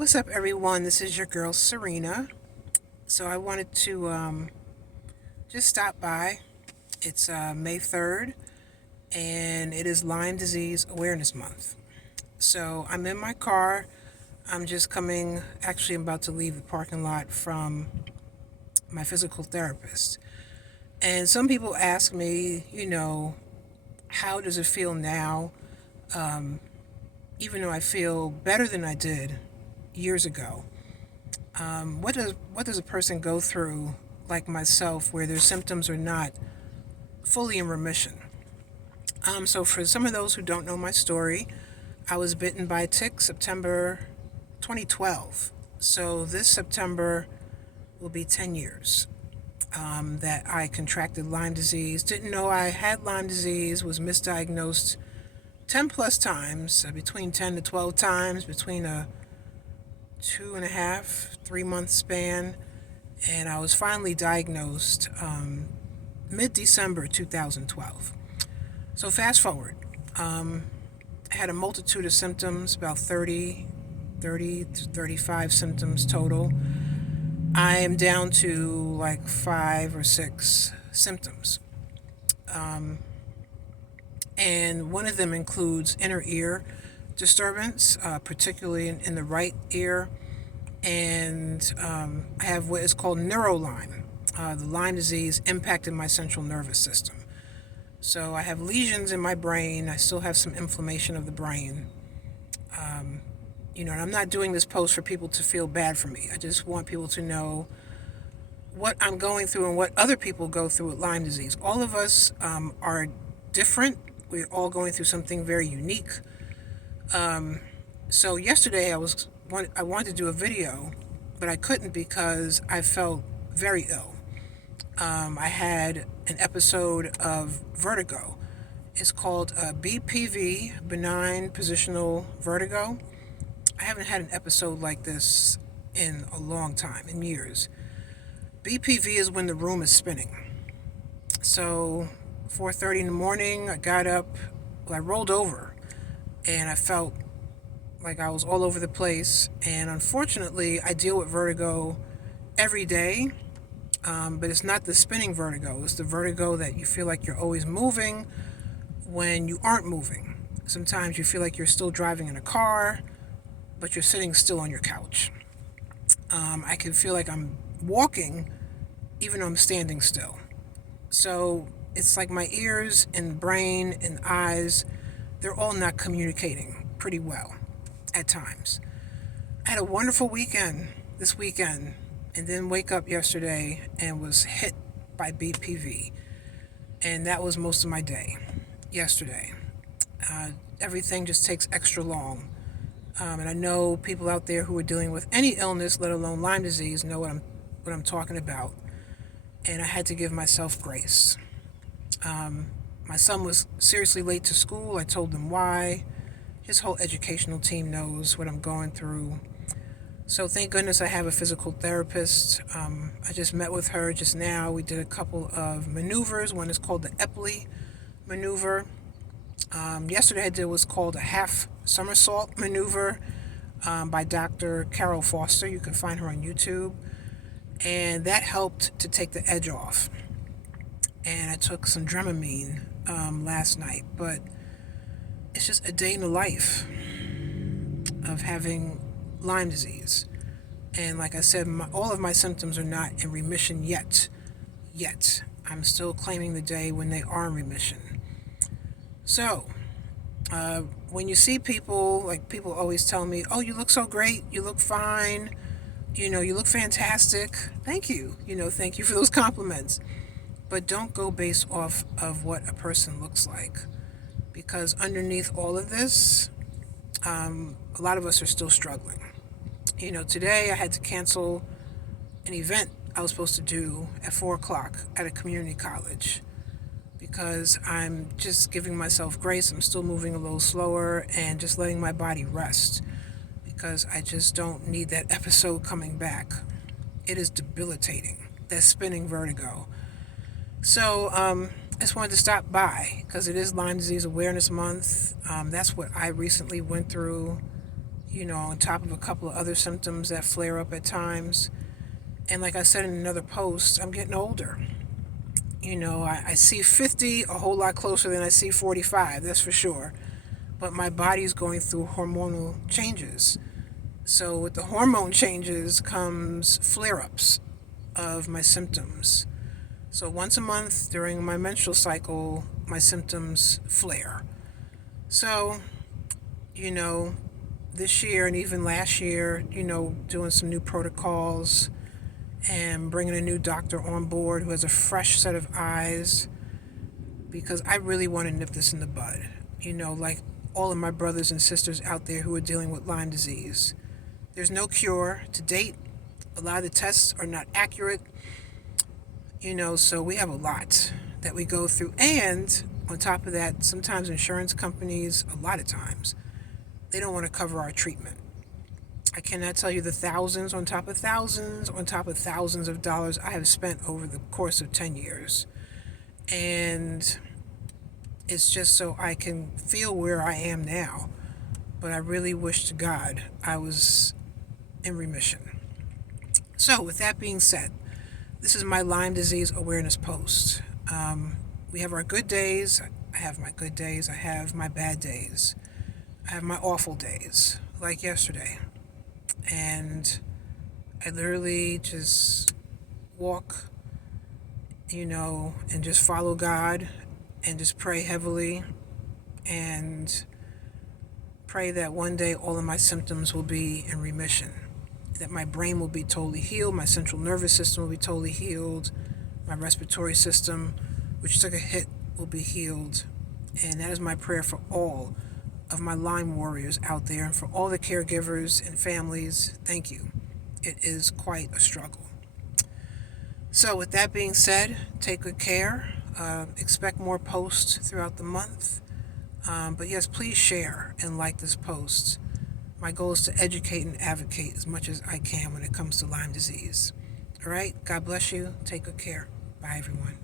What's up, everyone? This is your girl Serena. So I wanted to just stop by. It's May 3rd, and it is Lyme Disease Awareness Month. So I'm in my car. I'm just coming, actually, I'm about to leave the parking lot from my physical therapist. And some people ask me, how does it feel now, even though I feel better than I did years ago? What does a person go through, like myself, where their symptoms are not fully in remission? So for some of those who don't know my story, I was bitten by a tick September 2012. So this September will be 10 years that I contracted Lyme disease. Didn't know I had Lyme disease, was misdiagnosed 10 plus times, between 10 to 12 times, between a 2.5, 3 month span. And I was finally diagnosed mid-December 2012. So fast forward, I had a multitude of symptoms, about 30 to 35 symptoms total. I am down to like 5 or 6 symptoms. And one of them includes inner ear disturbance, particularly in the right ear. And I have what is called neurolyme. The Lyme disease impacted my central nervous system. So I have lesions in my brain. I still have some inflammation of the brain. And I'm not doing this post for people to feel bad for me. I just want people to know what I'm going through and what other people go through with Lyme disease. All of us are different. We're all going through something very unique. So yesterday I wanted to do a video, but I couldn't because I felt very ill. I had an episode of Vertigo. It's called BPV, Benign Positional Vertigo. I haven't had an episode like this in a long time, in years. BPV is when the room is spinning. So 4:30 in the morning, I got up, I rolled over, and I felt like I was all over the place. And unfortunately, I deal with vertigo every day, but it's not the spinning vertigo. It's the vertigo that you feel like you're always moving when you aren't moving. Sometimes you feel like you're still driving in a car, but you're sitting still on your couch. I can feel like I'm walking even though I'm standing still. So it's like my ears and brain and eyes, they're all not communicating pretty well at times. I had a wonderful weekend this weekend, and then wake up yesterday and was hit by BPV. And that was most of my day yesterday. Everything just takes extra long. And I know people out there who are dealing with any illness, let alone Lyme disease, know what I'm talking about. And I had to give myself grace. My son was seriously late to school. I told them why. His whole educational team knows what I'm going through. So thank goodness I have a physical therapist. I just met with her just now. We did a couple of maneuvers. One is called the Epley maneuver. Yesterday I did what's called a half somersault maneuver by Dr. Carol Foster. You can find her on YouTube. And that helped to take the edge off. And I took some Dramamine last night. But it's just a day in the life of having Lyme disease. And like I said, all of my symptoms are not in remission yet. I'm still claiming the day when they are in remission. So, when you see people, like people always tell me, oh, you look so great, you look fine, you look fantastic. Thank you. Thank you for those compliments. But don't go based off of what a person looks like. Because underneath all of this, a lot of us are still struggling. Today I had to cancel an event I was supposed to do at 4 o'clock at a community college because I'm just giving myself grace. I'm still moving a little slower and just letting my body rest because I just don't need that episode coming back. It is debilitating, that spinning vertigo. So I just wanted to stop by because it is Lyme Disease Awareness Month. That's what I recently went through on top of a couple of other symptoms that flare up at times. And like I said in another post, I'm getting older. I see 50 a whole lot closer than I see 45, that's for sure. But my body's going through hormonal changes. So with the hormone changes comes flare-ups of my symptoms. So once a month during my menstrual cycle, my symptoms flare. So, you know, this year and even last year, doing some new protocols and bringing a new doctor on board who has a fresh set of eyes, because I really want to nip this in the bud. Like all of my brothers and sisters out there who are dealing with Lyme disease. There's no cure to date. A lot of the tests are not accurate, so we have a lot that we go through. And on top of that, sometimes insurance companies, a lot of times, they don't want to cover our treatment. I cannot tell you the thousands on top of thousands on top of thousands of dollars I have spent over the course of 10 years. And it's just so I can feel where I am now. But I really wish to God I was in remission. So with that being said, this is my Lyme Disease Awareness post. We have our good days. I have my good days. I have my bad days. I have my awful days, like yesterday. And I literally just walk, and just follow God and just pray heavily and pray that one day all of my symptoms will be in remission, that my brain will be totally healed, my central nervous system will be totally healed, my respiratory system, which took a hit, will be healed. And that is my prayer for all of my Lyme warriors out there, and for all the caregivers and families. Thank you. It is quite a struggle. So with that being said, take good care. Expect more posts throughout the month. But yes, please share and like this post. My goal is to educate and advocate as much as I can when it comes to Lyme disease. All right? God bless you. Take good care. Bye, everyone.